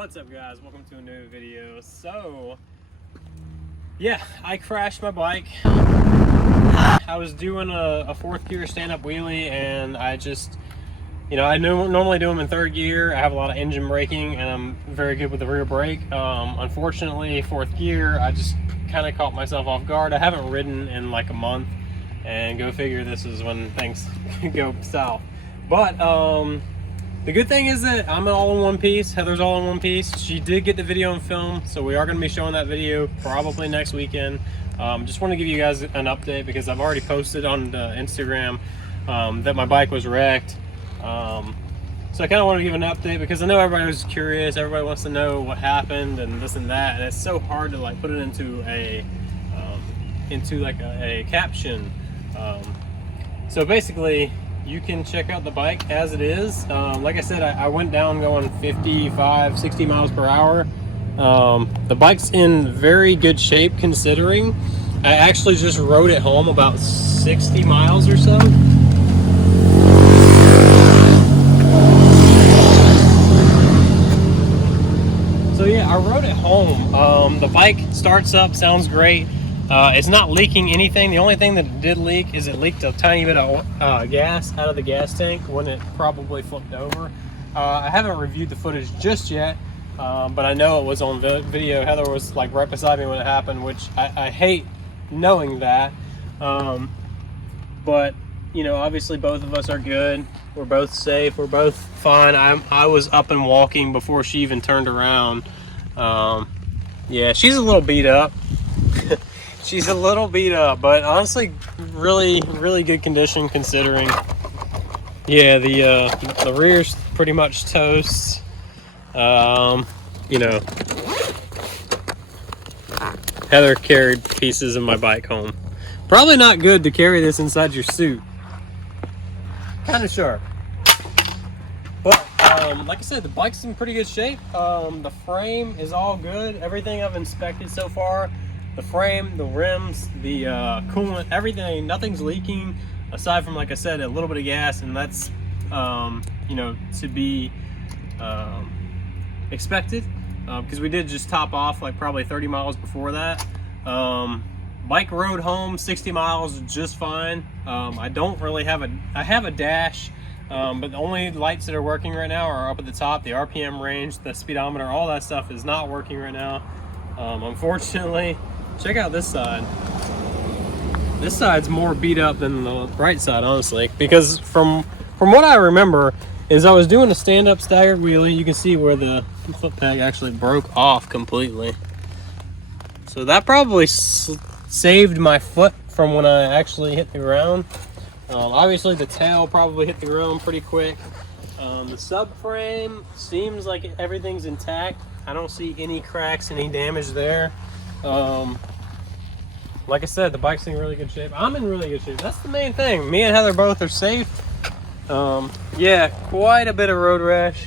What's up, guys? Welcome to a new video. So yeah, I crashed my bike. I was doing a fourth gear stand-up wheelie, and I just, I normally do them in third gear. I have a lot of engine braking, and I'm very good with the rear brake. Unfortunately, fourth gear, I just kind of caught myself off guard. I haven't ridden in like a month, and go figure, this is when things go south. But the good thing is that I'm all in one piece. Heather's all in one piece. She did get the video and film, so we are going to be showing that video probably next weekend. Just want to give you guys an update because I've already posted on Instagram that my bike was wrecked. So I kind of want to give an update because I know everybody was curious. Everybody wants to know what happened and this and that, and it's so hard to like put it into a caption. So basically, you can check out the bike as it is. Like I said, I went down going 55, 60 miles per hour. The bike's in very good shape considering. I actually just rode it home about 60 miles or so. So yeah, I rode it home. The bike starts up, sounds great. It's not leaking anything. The only thing that did leak is it leaked a tiny bit of gas out of the gas tank when it probably flipped over. I haven't reviewed the footage just yet, but I know it was on video. Heather was like right beside me when it happened, which I hate knowing that. But obviously both of us are good. We're both safe. We're both fine. I was up and walking before she even turned around. Yeah, she's a little beat up. She's a little beat up, but honestly, really good condition considering. Yeah, the rear's pretty much toast. Heather carried pieces of my bike home. Probably not good to carry this inside your suit. Kind of sharp. But like I said, the bike's in pretty good shape. The frame is all good. Everything I've inspected so far. The frame, the rims, the coolant, everything, nothing's leaking aside from, like I said, a little bit of gas, and that's to be expected because we did just top off like probably 30 miles before that. Bike rode home 60 miles just fine. I don't really have I have a dash, but the only lights that are working right now are up at the top. The RPM range, the speedometer, all that stuff is not working right now, unfortunately. Check out this side. This side's more beat up than the right side, honestly, because from what I remember is I was doing a stand-up staggered wheelie. You can see where the foot peg actually broke off completely. So that probably saved my foot from when I actually hit the ground. Obviously the tail probably hit the ground pretty quick. The subframe seems like everything's intact. I don't see any cracks, any damage there. Like I said, the bike's in really good shape. I'm in really good shape. That's the main thing. Me and Heather both are safe. Yeah, quite a bit of road rash.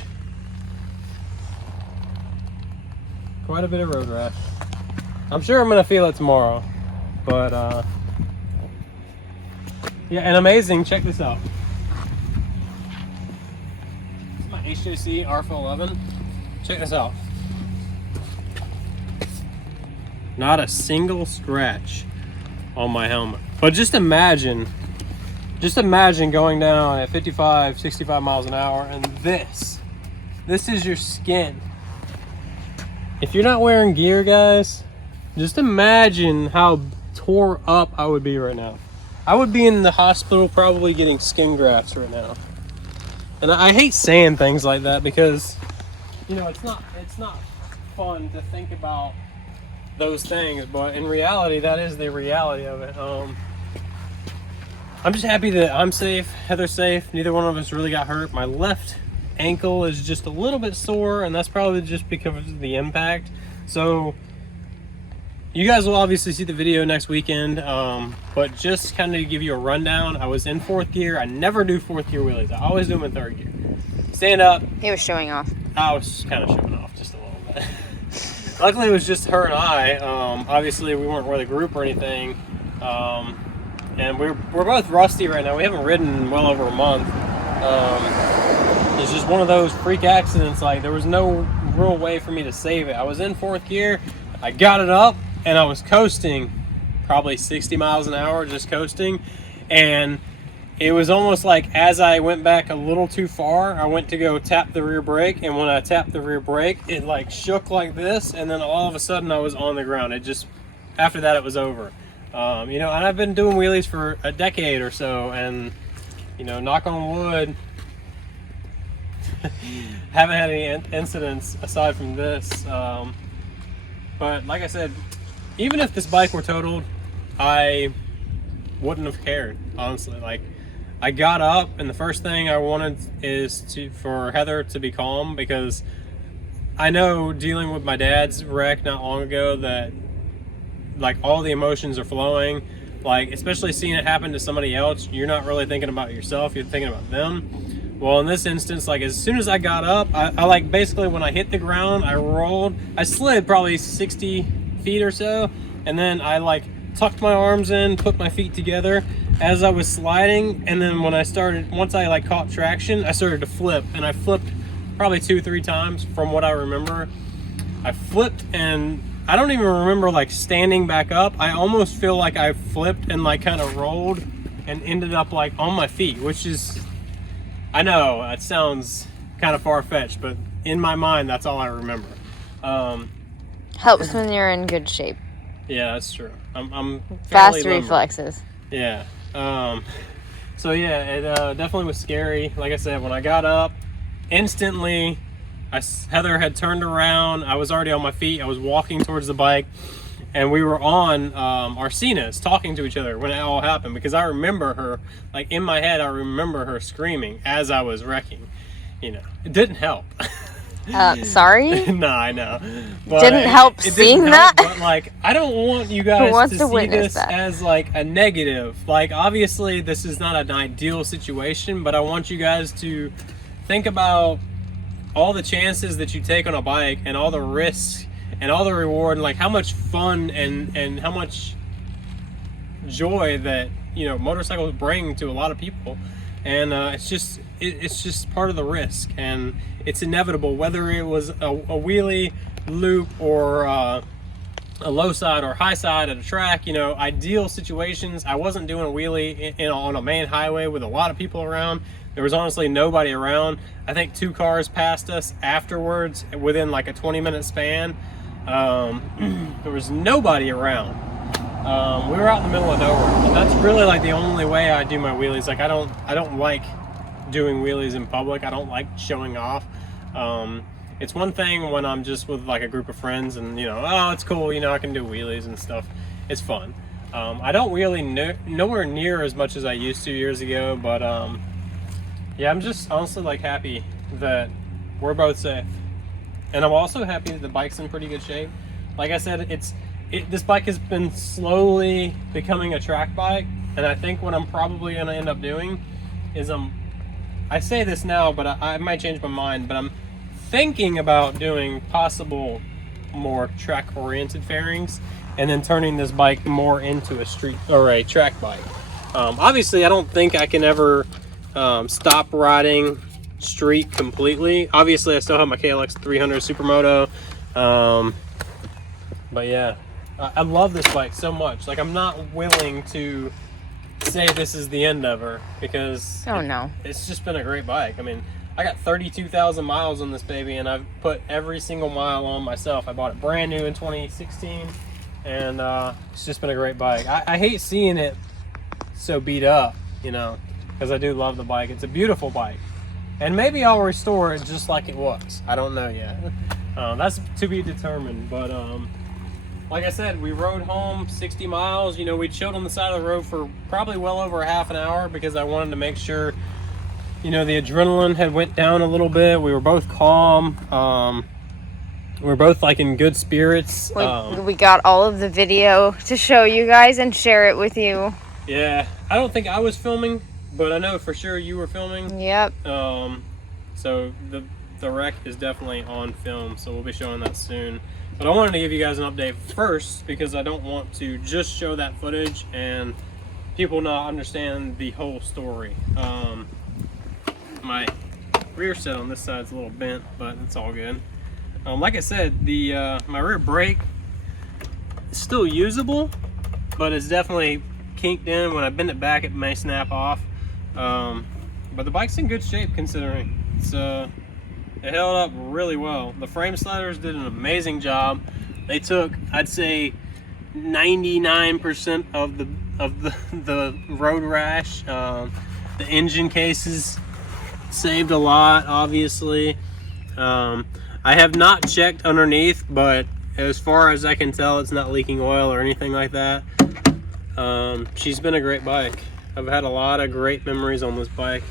Quite a bit of road rash. I'm sure I'm gonna feel it tomorrow, but yeah, and amazing. Check this out. It's my HJC RF11. Check this out. Not a single scratch on my helmet. But just imagine going down at 55, 65 miles an hour, and this is your skin. If you're not wearing gear, guys, just imagine how tore up I would be right now. I would be in the hospital probably getting skin grafts right now. And I hate saying things like that because, it's not fun to think about those things, but in reality, that is the reality of it. I'm just happy that I'm safe, Heather's safe. Neither one of us really got hurt. My left ankle is just a little bit sore, and that's probably just because of the impact. So you guys will obviously see the video next weekend, but just kind of give you a rundown. I was in fourth gear. I never do fourth gear wheelies. I always do them in third gear. Stand up. He was showing off. I was kind of showing off just a little bit. Luckily, it was just her and I. Obviously, we weren't with a group or anything. And we're both rusty right now. We haven't ridden in well over a month. It's just one of those freak accidents. Like, there was no real way for me to save it. I was in 4th gear, I got it up, and I was coasting probably 60 miles an hour, just coasting, and it was almost like as I went back a little too far, I went to go tap the rear brake, and when I tapped the rear brake, it like shook like this, and then all of a sudden I was on the ground. It just, after that it was over. You know, and I've been doing wheelies for a decade or so, and you know, knock on wood, haven't had any incidents aside from this. But like I said, even if this bike were totaled, I wouldn't have cared, honestly. Like, I got up, and the first thing I wanted is for Heather to be calm, because I know, dealing with my dad's wreck not long ago, that like all the emotions are flowing. Like, especially seeing it happen to somebody else, you're not really thinking about yourself, you're thinking about them. Well, in this instance, like, as soon as I got up, I like, basically when I hit the ground, I rolled, I slid probably 60 feet or so, and then I like tucked my arms in, put my feet together as I was sliding, and then when I started, once I like caught traction, I started to flip, and I flipped probably 2-3 times from what I remember. I flipped, and I don't even remember like standing back up. I almost feel like I flipped and like kind of rolled and ended up like on my feet, which is, I know it sounds kind of far-fetched, but in my mind, that's all I remember. Helps when you're in good shape. Yeah, that's true. I'm fast reflexes. Yeah. So yeah, it definitely was scary. Like I said, when I got up, instantly, Heather had turned around. I was already on my feet. I was walking towards the bike, and we were on our Cenas talking to each other when it all happened, because I remember her, like in my head, I remember her screaming as I was wrecking. You know, it didn't help. Sorry? No, I know. But didn't help seeing that? But like, I don't want you guys to see this as like a negative. Like, obviously this is not an ideal situation, but I want you guys to think about all the chances that you take on a bike, and all the risks and all the reward, and like how much fun and how much joy that, you know, motorcycles bring to a lot of people. And it's just part of the risk, and it's inevitable, whether it was a wheelie, loop, or a low side or high side at a track. You know, ideal situations, I wasn't doing a wheelie on a main highway with a lot of people around. There was honestly nobody around. I think 2 cars passed us afterwards within like a 20-minute span. There was nobody around. We were out in the middle of nowhere, and that's really like the only way I do my wheelies. Like, I don't like doing wheelies in public. I don't like showing off. It's one thing when I'm just with like a group of friends, and you know, oh, it's cool, you know, I can do wheelies and stuff. It's fun. I don't wheelie nowhere near as much as I used to years ago, but yeah, I'm just honestly like happy that we're both safe, and I'm also happy that the bike's in pretty good shape. Like I said, this bike has been slowly becoming a track bike, and I think what I'm probably going to end up doing is I say this now, but I might change my mind, but I'm thinking about doing possible more track-oriented fairings, and then turning this bike more into a street or a track bike. Obviously, I don't think I can ever stop riding street completely. Obviously, I still have my KLX 300 Supermoto, but yeah, I love this bike so much. Like, I'm not willing to say this is the end of her, because it's just been a great bike. I mean, I got 32,000 miles on this baby, and I've put every single mile on myself. I bought it brand new in 2016, and it's just been a great bike. I hate seeing it so beat up, you know, because I do love the bike. It's a beautiful bike, and maybe I'll restore it just like it was. I don't know yet. That's to be determined, but like I said, we rode home 60 miles. You know, we chilled on the side of the road for probably well over a half an hour, because I wanted to make sure, you know, the adrenaline had went down a little bit. We were both calm. We were both like in good spirits. We got all of the video to show you guys and share it with you. Yeah, I don't think I was filming, but I know for sure you were filming. Yep. So the wreck is definitely on film, so we'll be showing that soon. But I wanted to give you guys an update first, because I don't want to just show that footage and people not understand the whole story. My rear set on this side is a little bent, but it's all good. Like I said, the my rear brake is still usable, but it's definitely kinked in. When I bend it back, it may snap off. But the bike's in good shape considering. It held up really well. The frame sliders did an amazing job. They took, I'd say, 99% of the road rash. The engine cases saved a lot, obviously. I have not checked underneath, but as far as I can tell, it's not leaking oil or anything like that. She's been a great bike. I've had a lot of great memories on this bike.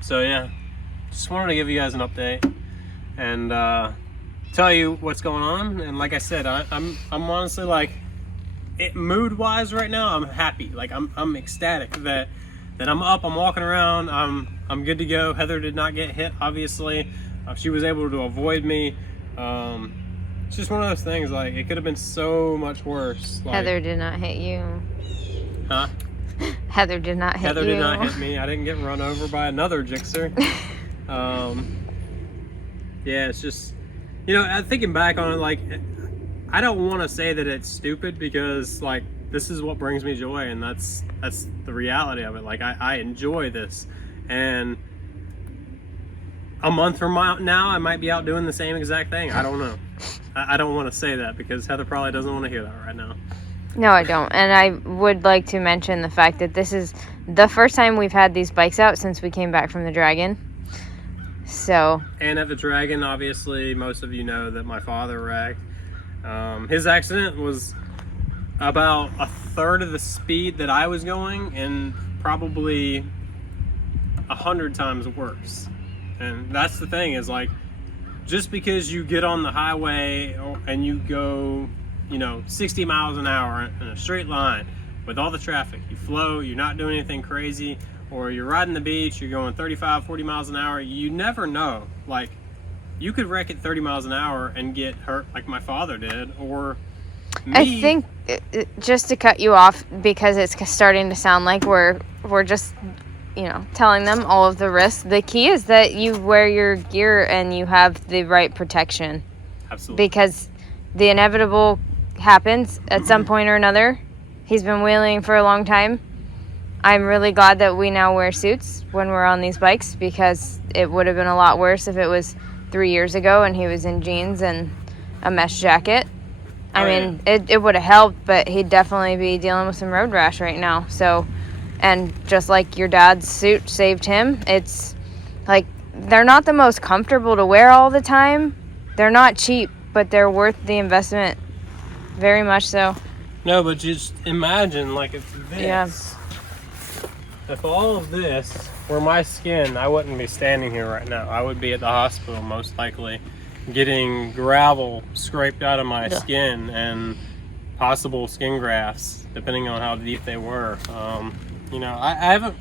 So yeah, just wanted to give you guys an update and tell you what's going on. And like I said, I'm honestly, like, mood wise right now, I'm happy. Like I'm ecstatic that I'm up, I'm walking around, I'm good to go. Heather did not get hit, obviously. She was able to avoid me. It's just one of those things, like, it could have been so much worse. Like, Heather did not hit you. Huh? Heather did not hit you. Heather did not hit me. I didn't get run over by another Gixxer. Yeah, it's just, you know, thinking back on it, like, I don't want to say that it's stupid, because, like, this is what brings me joy, and that's the reality of it. Like, I enjoy this, and a month from now, I might be out doing the same exact thing. I don't know. I don't want to say that, because Heather probably doesn't want to hear that right now. No, I don't. And I would like to mention the fact that this is the first time we've had these bikes out since we came back from the Dragon. So. And at the Dragon, obviously, most of you know that my father wrecked. His accident was about a third of the speed that I was going, and probably 100 times worse. And that's the thing, is like, just because you get on the highway and you go, you know, 60 miles an hour in a straight line with all the traffic, you flow, you're not doing anything crazy, or you're riding the beach, you're going 35, 40 miles an hour, you never know. Like, you could wreck at 30 miles an hour and get hurt like my father did, or me. I think, just to cut you off, because it's starting to sound like we're just, you know, telling them all of the risks. The key is that you wear your gear and you have the right protection. Absolutely. Because the inevitable happens at some point or another. He's been wheeling for a long time. I'm really glad that we now wear suits when we're on these bikes, because it would have been a lot worse if it was 3 years ago and he was in jeans and a mesh jacket. I mean, it would have helped, but he'd definitely be dealing with some road rash right now. So, and just like your dad's suit saved him, it's like, they're not the most comfortable to wear all the time. They're not cheap, but they're worth the investment. Very much so. No, but just imagine, like, if this, if all of this were my skin, I wouldn't be standing here right now. I would be at the hospital, most likely, getting gravel scraped out of my skin and possible skin grafts, depending on how deep they were. You know, I haven't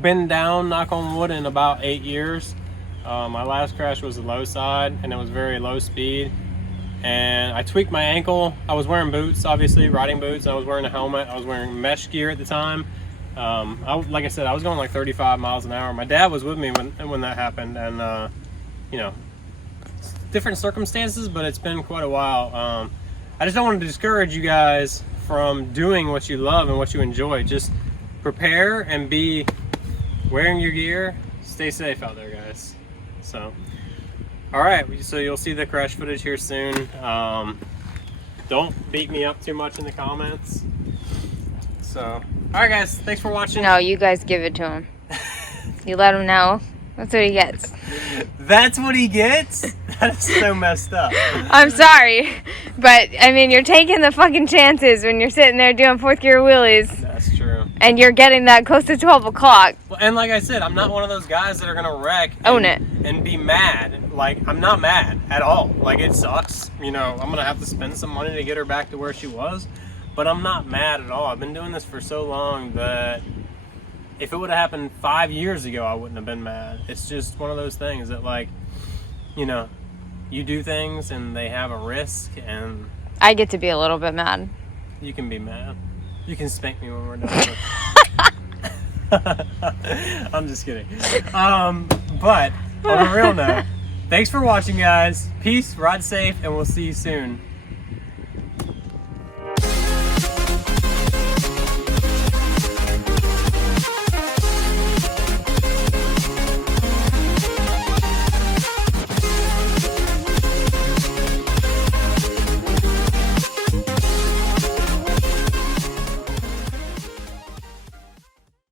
been down, knock on wood, in about 8 years. My last crash was the low side, and it was very low speed. And I tweaked my ankle. I was wearing boots, obviously, riding boots. I was wearing a helmet. I was wearing mesh gear at the time. Like I said, I was going like 35 miles an hour. My dad was with me when that happened, and you know, different circumstances, but it's been quite a while. I just don't want to discourage you guys from doing what you love and what you enjoy. Just prepare and be wearing your gear. Stay safe out there, guys. So, all right, so you'll see the crash footage here soon. Don't beat me up too much in the comments. So, all right, guys, thanks for watching. No, you guys give it to him. You let him know. That's what he gets. That's what he gets? That is so messed up. I'm sorry, but I mean, you're taking the fucking chances when you're sitting there doing fourth gear wheelies. That's true. And you're getting that close to 12 o'clock. Well, and like I said, I'm not one of those guys that are gonna wreck and be mad. Like, I'm not mad at all. Like, it sucks. You know, I'm gonna have to spend some money to get her back to where she was, but I'm not mad at all. I've been doing this for so long that if it would have happened 5 years ago, I wouldn't have been mad. It's just one of those things that, like, you know, you do things and they have a risk, and I get to be a little bit mad. You can be mad. You can spank me when we're done. I'm just kidding. But on a real note, Thanks for watching, guys. Peace, ride safe, and we'll see you soon.